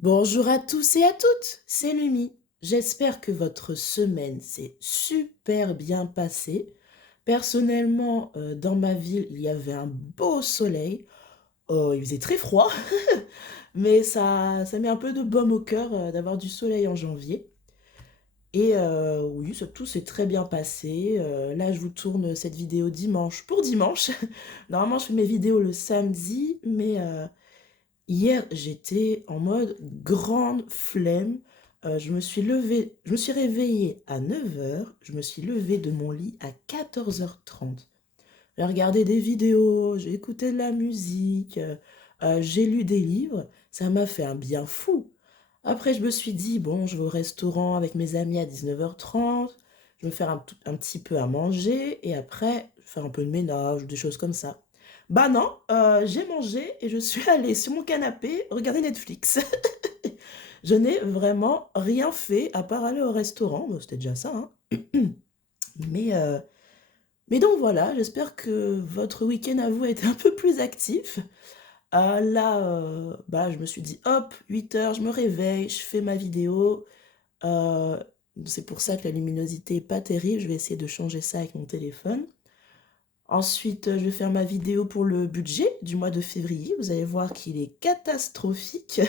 Bonjour à tous et à toutes, c'est Lumi. J'espère que votre semaine s'est super bien passée. Personnellement, dans ma ville, il y avait un beau soleil. Il faisait très froid, mais ça met un peu de baume au cœur d'avoir du soleil en janvier. Et oui, tout s'est très bien passé. Là, je vous tourne cette vidéo dimanche pour dimanche. Normalement, je fais mes vidéos le samedi, mais hier, j'étais en mode grande flemme. Je me suis réveillée à 9 heures. Je me suis levée de mon lit à 14h30. J'ai regardé des vidéos, j'ai écouté de la musique, j'ai lu des livres. Ça m'a fait un bien fou. Après, je me suis dit, bon, je vais au restaurant avec mes amis à 19h30. Je vais me faire un petit peu à manger. Et après, je vais faire un peu de ménage, des choses comme ça. Bah non, j'ai mangé et je suis allée sur mon canapé regarder Netflix. Je n'ai vraiment rien fait à part aller au restaurant. Bon, c'était déjà ça, hein. Mais, euh, mais donc voilà, j'espère que votre week-end à vous a été un peu plus actif. Là, bah, je me suis dit, hop, 8 heures, je me réveille, je fais ma vidéo. Euh, c'est pour ça que la luminosité est pas terrible. Je vais essayer de changer ça avec mon téléphone. Ensuite, je vais faire ma vidéo pour le budget du mois de février. Vous allez voir qu'il est catastrophique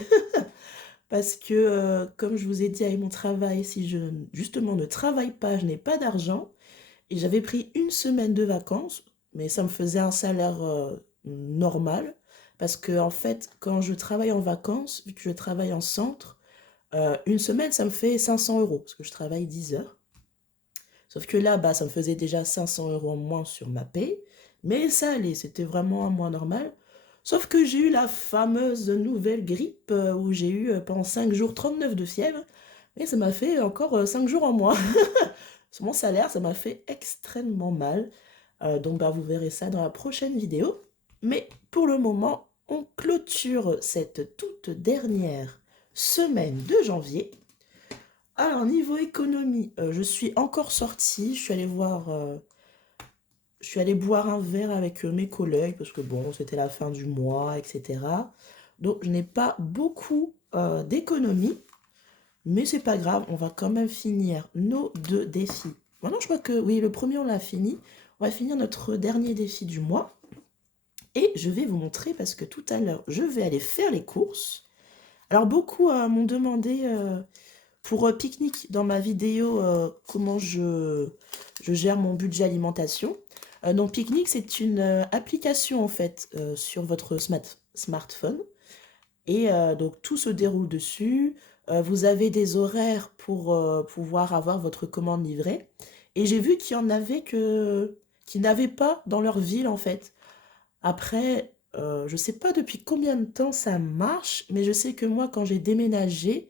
parce que, comme je vous ai dit avec mon travail, si je justement ne travaille pas, je n'ai pas d'argent. Et j'avais pris une semaine de vacances, mais ça me faisait un salaire normal. Parce que, en fait, quand je travaille en vacances, vu que je travaille en centre, une semaine, ça me fait 500 euros, parce que je travaille 10 heures. Sauf que là, bah, ça me faisait déjà 500 euros en moins sur ma paye. Mais ça allait, c'était vraiment un mois normal. Sauf que j'ai eu la fameuse nouvelle grippe où j'ai eu pendant 5 jours 39 de fièvre. Et ça m'a fait encore 5 jours en moins. Sur mon salaire, ça m'a fait extrêmement mal. Donc bah, vous verrez ça dans la prochaine vidéo. Mais pour le moment, on clôture cette toute dernière semaine de janvier. Alors, niveau économie, je suis encore sortie. Je suis allée boire un verre avec mes collègues parce que bon, c'était la fin du mois, etc. Donc, je n'ai pas beaucoup d'économie, mais c'est pas grave. On va quand même finir nos deux défis. Maintenant, je crois que oui, le premier, on l'a fini. On va finir notre dernier défi du mois. Et je vais vous montrer parce que tout à l'heure, je vais aller faire les courses. Alors, beaucoup m'ont demandé pour pique-nique dans ma vidéo comment je gère mon budget alimentation. Donc Picnic, c'est une application en fait sur votre smartphone. Et donc tout se déroule dessus. Vous avez des horaires pour pouvoir avoir votre commande livrée. Et j'ai vu qu'il y en avait qui n'avaient pas dans leur ville en fait. Après, je ne sais pas depuis combien de temps ça marche, mais je sais que moi, quand j'ai déménagé,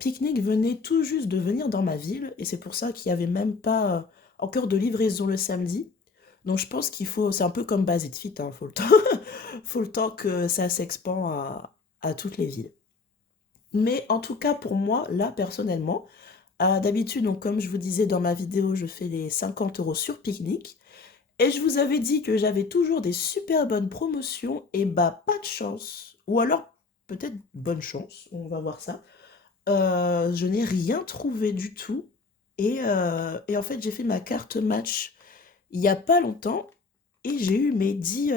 Picnic venait tout juste de venir dans ma ville, et c'est pour ça qu'il n'y avait même pas encore de livraison le samedi. Donc je pense qu'il faut, c'est un peu comme Base It Fit, hein, faut le temps, faut le temps que ça s'expand à toutes les villes. Mais en tout cas pour moi, là personnellement, d'habitude, donc comme je vous disais dans ma vidéo, je fais les 50 euros sur Picnic. Et je vous avais dit que j'avais toujours des super bonnes promotions, et bah pas de chance. Ou alors peut-être bonne chance, on va voir ça. Je n'ai rien trouvé du tout. Et en fait, j'ai fait ma carte match il y a pas longtemps et j'ai eu mes 10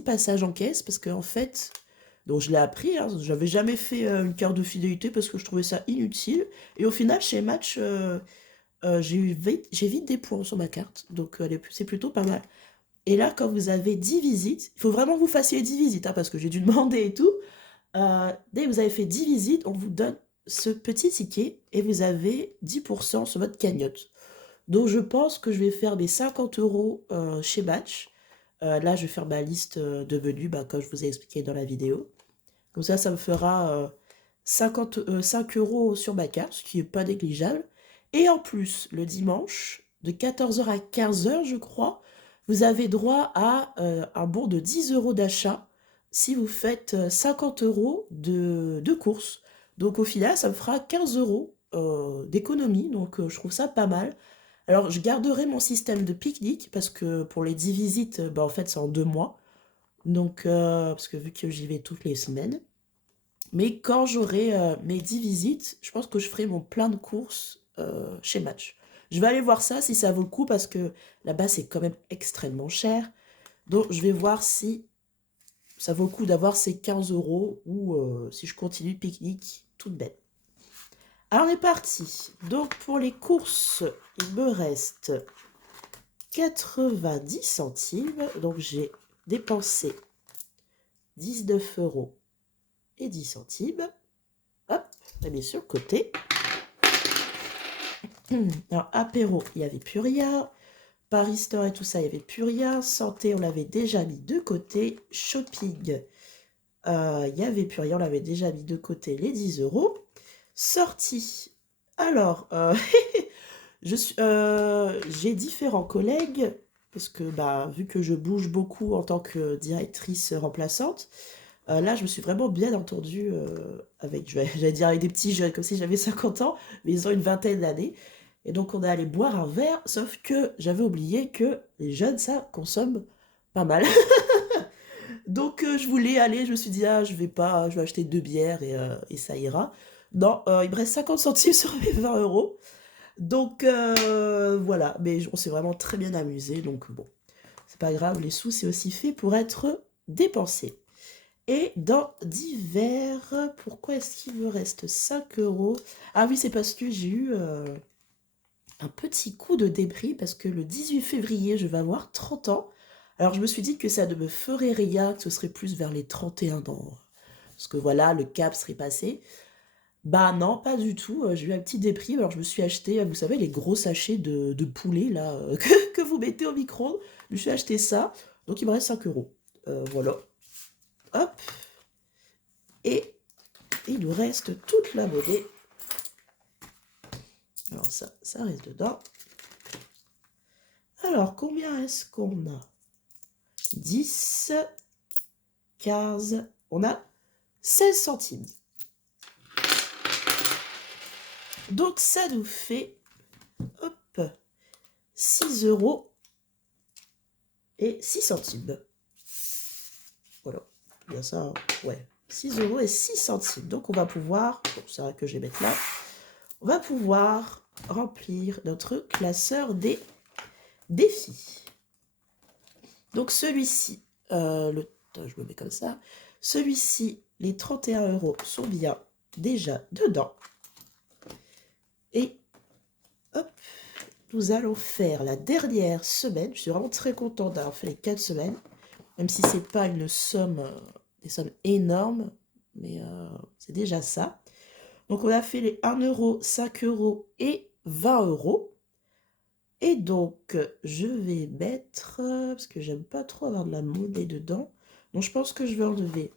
passages en caisse parce qu'en fait, donc je l'ai appris, hein, j'avais jamais fait une carte de fidélité parce que je trouvais ça inutile. Et au final, chez Match, j'ai vite des points sur ma carte, donc c'est plutôt pas mal. Et là, quand vous avez 10 visites, il faut vraiment que vous fassiez 10 visites, hein, parce que j'ai dû demander et tout. Dès que vous avez fait 10 visites, on vous donne ce petit ticket et vous avez 10% sur votre cagnotte. Donc je pense que je vais faire mes 50 euros chez Batch. Là, je vais faire ma liste de menus, bah, comme je vous ai expliqué dans la vidéo. Comme ça me fera 5 euros sur ma carte, ce qui n'est pas négligeable. Et en plus, le dimanche, de 14h à 15h, je crois, vous avez droit à un bon de 10 euros d'achat si vous faites 50 euros de courses. Donc au final, ça me fera 15 euros d'économie. Donc je trouve ça pas mal. Alors je garderai mon système de pique-nique parce que pour les 10 visites, bah, en fait, c'est en 2 mois. Donc, parce que vu que j'y vais toutes les semaines. Mais quand j'aurai mes 10 visites, je pense que je ferai mon plein de courses chez Match. Je vais aller voir ça si ça vaut le coup parce que là-bas c'est quand même extrêmement cher. Donc je vais voir si ça vaut le coup d'avoir ces 15 euros ou si je continue le pique-nique toute bête. Alors on est parti. Donc pour les courses, il me reste 90 centimes. Donc j'ai dépensé 19 euros et 10 centimes. Hop, on a mis sur le côté. Alors apéro, il n'y avait plus rien. Paris Store et tout ça, il n'y avait plus rien. Santé, on l'avait déjà mis de côté. Shopping, il n'y avait plus rien. On l'avait déjà mis de côté les 10 euros. Sortie. Alors, j'ai différents collègues, parce que bah, vu que je bouge beaucoup en tant que directrice remplaçante, là, je me suis vraiment bien entendue avec, j'allais dire avec des petits jeunes, comme si j'avais 50 ans, mais ils ont une vingtaine d'années. Et donc, on est allé boire un verre, sauf que j'avais oublié que les jeunes, ça consomme pas mal. Donc, je voulais aller, je me suis dit, ah, je vais pas, je vais acheter 2 bières et ça ira. Non, il me reste 50 centimes sur mes 20 euros. Donc, voilà, mais on s'est vraiment très bien amusé, donc bon, c'est pas grave, les sous, c'est aussi fait pour être dépensés. Et dans divers, pourquoi est-ce qu'il me reste 5 euros? Ah oui, c'est parce que j'ai eu un petit coup de débris, parce que le 18 février, je vais avoir 30 ans. Alors je me suis dit que ça ne me ferait rien, que ce serait plus vers les 31 ans. Parce que voilà, le cap serait passé. Bah non, pas du tout. J'ai eu un petit dépris. Alors je me suis acheté, vous savez, les gros sachets de poulet là, que vous mettez au micro-ondes. Je me suis acheté ça. Donc il me reste 5 euros. Voilà. Hop. Et il nous reste toute la monnaie. Alors ça reste dedans. Alors combien est-ce qu'on a? 10, 15, on a 16 centimes. Donc ça nous fait, hop, 6 euros et 6 centimes. Voilà, bien ça, hein. Ouais, 6 euros et 6 centimes. Donc on va pouvoir, bon, c'est vrai que je vais mettre là, on va pouvoir remplir notre classeur des défis. Donc celui-ci, je me mets comme ça, celui-ci, les 31 euros sont bien déjà dedans. Et hop, nous allons faire la dernière semaine. Je suis vraiment très contente d'avoir fait les 4 semaines, même si c'est pas une somme, des sommes énormes, mais c'est déjà ça. Donc on a fait les 1 euro, 5 euros et 20 euros. Et donc je vais mettre, parce que j'aime pas trop avoir de la monnaie dedans, donc je pense que je vais enlever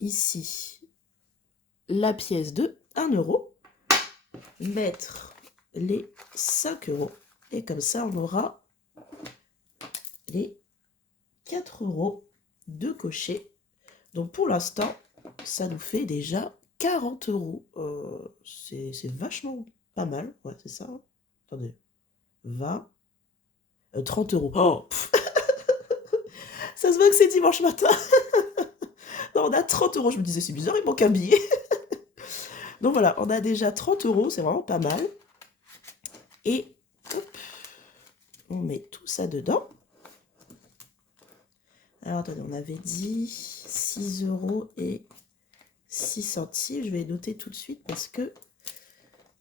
ici la pièce de 1 euro, mettre les 5 euros, et comme ça on aura les 4 euros de cocher. Donc pour l'instant, ça nous fait déjà 40 euros. C'est vachement pas mal. Ouais, c'est ça. Hein. Attendez. 20, 30 euros. Oh, ça se voit que c'est dimanche matin. Non, on a 30 euros. Je me disais, c'est bizarre, il manque un billet. Donc voilà, on a déjà 30 euros. C'est vraiment pas mal. Et hop, on met tout ça dedans. Alors attendez, on avait dit 6 euros et 6 centimes. Je vais noter tout de suite parce que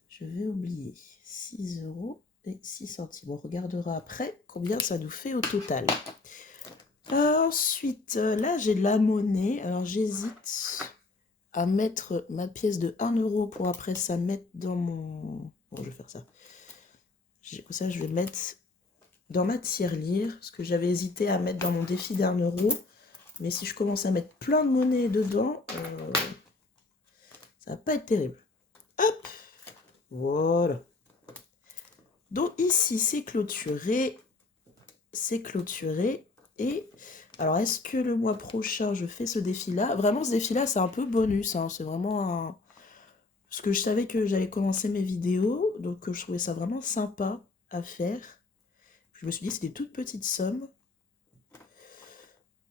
je vais oublier. 6 euros et 6 centimes. On regardera après combien ça nous fait au total. Ensuite, là j'ai de la monnaie. Alors j'hésite à mettre ma pièce de 1 euro pour après ça mettre dans mon... Bon, je vais faire ça. Comme ça, je vais mettre dans ma tirelire. Parce que j'avais hésité à mettre dans mon défi d'1 euro. Mais si je commence à mettre plein de monnaie dedans, ça va pas être terrible. Hop, voilà. Donc ici, c'est clôturé. C'est clôturé. Et alors, est-ce que le mois prochain, je fais ce défi-là? Vraiment, ce défi-là, c'est un peu bonus. Hein. C'est vraiment un... Parce que je savais que j'allais commencer mes vidéos. Donc, je trouvais ça vraiment sympa à faire. Je me suis dit, c'est des toutes petites sommes.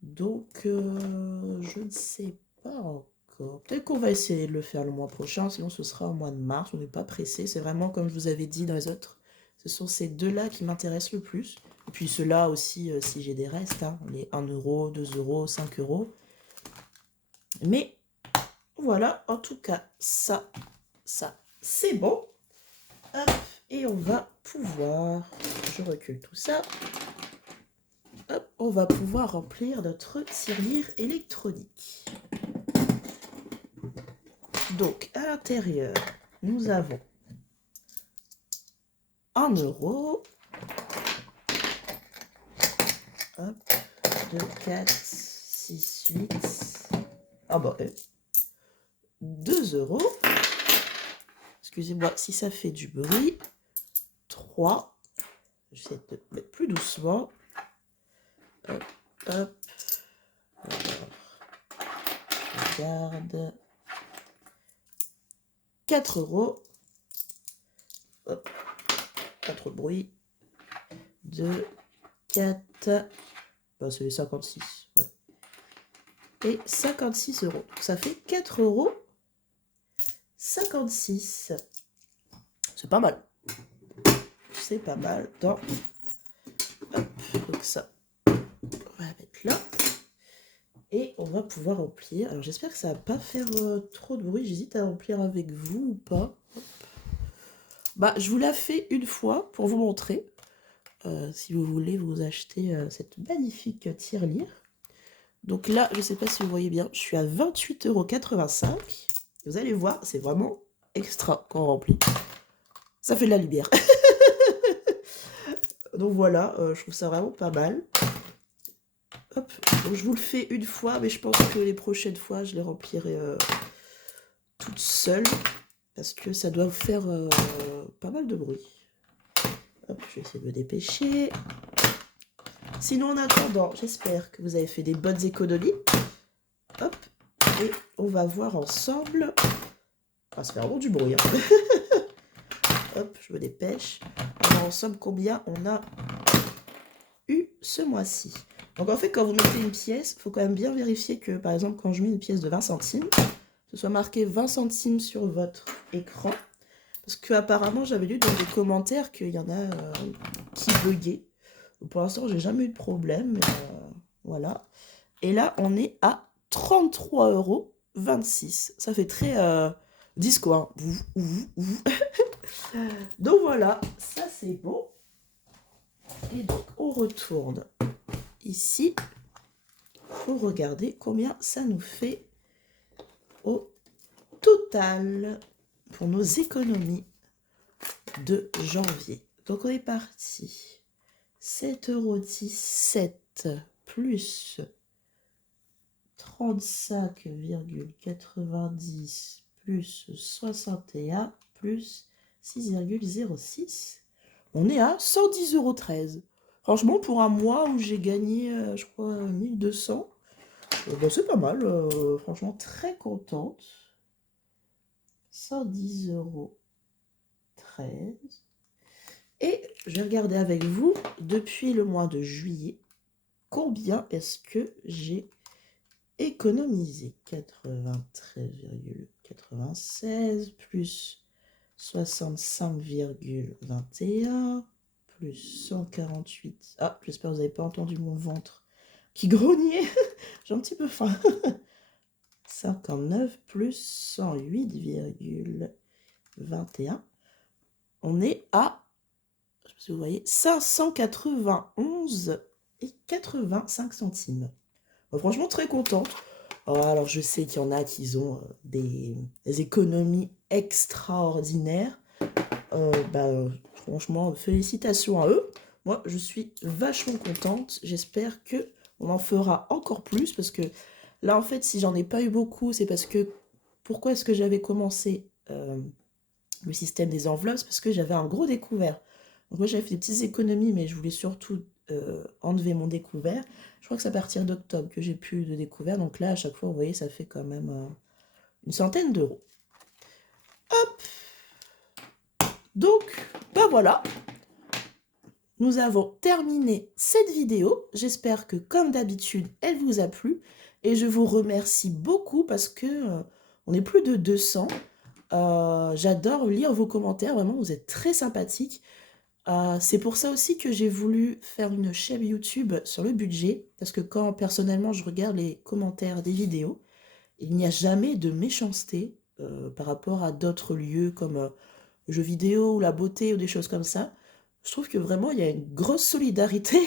Donc, je ne sais pas D'accord. Peut-être qu'on va essayer de le faire le mois prochain, sinon ce sera au mois de mars. On n'est pas pressé. C'est vraiment, comme je vous avais dit dans les autres, ce sont ces deux-là qui m'intéressent le plus. Et puis ceux-là aussi, si j'ai des restes, hein, les 1 euro, 2 euros, 5 euros. Mais voilà, en tout cas, ça, c'est bon. Hop, et on va pouvoir, je recule tout ça. Hop, on va pouvoir remplir notre tirelire électronique. Donc, à l'intérieur, nous avons 1 euro. Hop, 2, 4, 6, 8. Ah bah, 2 euros. Excusez-moi si ça fait du bruit. 3. J'essaie de mettre plus doucement. Hop, hop. Alors, je regarde. 4 euros. Hop, pas trop de bruit. 2, 4. Bah, c'est les 56. Ouais. Et 56 euros. Donc, ça fait 4 euros. 56. C'est pas mal. C'est pas mal. Hop, donc ça, on va mettre là. Et on va pouvoir remplir. Alors j'espère que ça va pas faire trop de bruit. J'hésite à remplir avec vous ou pas. Hop. Bah, je vous la fais une fois pour vous montrer. Si vous voulez vous acheter cette magnifique tirelire. Donc là, je ne sais pas si vous voyez bien, je suis à 28,85 €. Vous allez voir, c'est vraiment extra quand on remplit. Ça fait de la lumière. Donc voilà, je trouve ça vraiment pas mal. Hop, donc je vous le fais une fois, mais je pense que les prochaines fois, je les remplirai toute seule. Parce que ça doit vous faire pas mal de bruit. Hop, je vais essayer de me dépêcher. Sinon, en attendant, j'espère que vous avez fait des bonnes économies. Hop, et on va voir ensemble. Ah, ça fait vraiment du bruit. Hein. Hop, je me dépêche. On va voir ensemble combien on a eu ce mois-ci. Donc en fait, quand vous mettez une pièce, il faut quand même bien vérifier que, par exemple, quand je mets une pièce de 20 centimes, ce soit marqué 20 centimes sur votre écran. Parce qu'apparemment, j'avais lu dans des commentaires qu'il y en a qui buguaient. Pour l'instant, j'ai jamais eu de problème. Mais, voilà. Et là, on est à 33,26 €. Ça fait très disco. Hein. Donc voilà, ça c'est bon. Et donc, on retourne ici pour regarder combien ça nous fait au total pour nos économies de janvier. Donc on est parti. 7,17 € plus 35,90 plus 61 plus 6,06. On est à 110,13 €. Franchement, pour un mois où j'ai gagné, je crois, 1200, ben c'est pas mal. Franchement, très contente. 110,13 €. Et je vais regarder avec vous, depuis le mois de juillet, combien est-ce que j'ai économisé. 93,96 plus 65,21 plus 148. Ah, j'espère que vous n'avez pas entendu mon ventre qui grognait. J'ai un petit peu faim. 59 plus 108,21. On est à, je sais pas si vous voyez, 591,85 centimes. Bon, franchement, très contente. Oh, alors, je sais qu'il y en a qui ont des économies extraordinaires. Franchement, félicitations à eux. Moi, je suis vachement contente. J'espère que on en fera encore plus parce que là, en fait, si j'en ai pas eu beaucoup, c'est parce que pourquoi est-ce que j'avais commencé le système des enveloppes? C'est parce que j'avais un gros découvert. Donc moi, j'avais fait des petites économies, mais je voulais surtout enlever mon découvert. Je crois que c'est à partir d'octobre que j'ai plus de découvert. Donc là, à chaque fois, vous voyez, ça fait quand même une centaine d'euros. Hop! Donc, ben voilà. Nous avons terminé cette vidéo. J'espère que, comme d'habitude, elle vous a plu. et je vous remercie beaucoup parce que on est plus de 200. J'adore lire vos commentaires, vraiment, vous êtes très sympathiques. C'est pour ça aussi que j'ai voulu faire une chaîne YouTube sur le budget, parce que quand personnellement je regarde les commentaires des vidéos, il n'y a jamais de méchanceté par rapport à d'autres lieux comme jeux vidéo ou la beauté ou des choses comme ça. Je trouve que vraiment il y a une grosse solidarité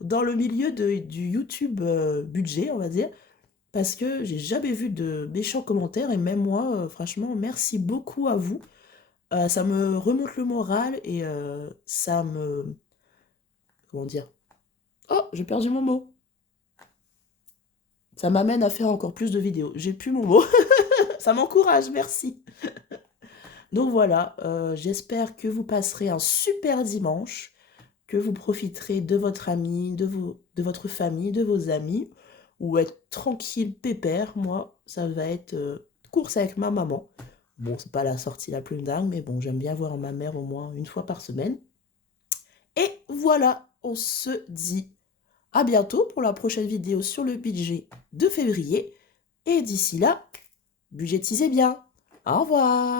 dans le milieu du YouTube budget, on va dire, parce que j'ai jamais vu de méchants commentaires et même moi, franchement, merci beaucoup à vous. Ça me remonte le moral et ça me... Comment dire? Oh, j'ai perdu mon mot. Ça m'amène à faire encore plus de vidéos. J'ai plus mon mot. Ça m'encourage, merci. Donc voilà, j'espère que vous passerez un super dimanche, que vous profiterez de votre ami, de votre famille, de vos amis, ou être tranquille, pépère. Moi, ça va être course avec ma maman. Bon, c'est pas la sortie la plus dingue, mais bon, j'aime bien voir ma mère au moins une fois par semaine. Et voilà, on se dit à bientôt pour la prochaine vidéo sur le budget de février. Et d'ici là, budgétisez bien. Au revoir.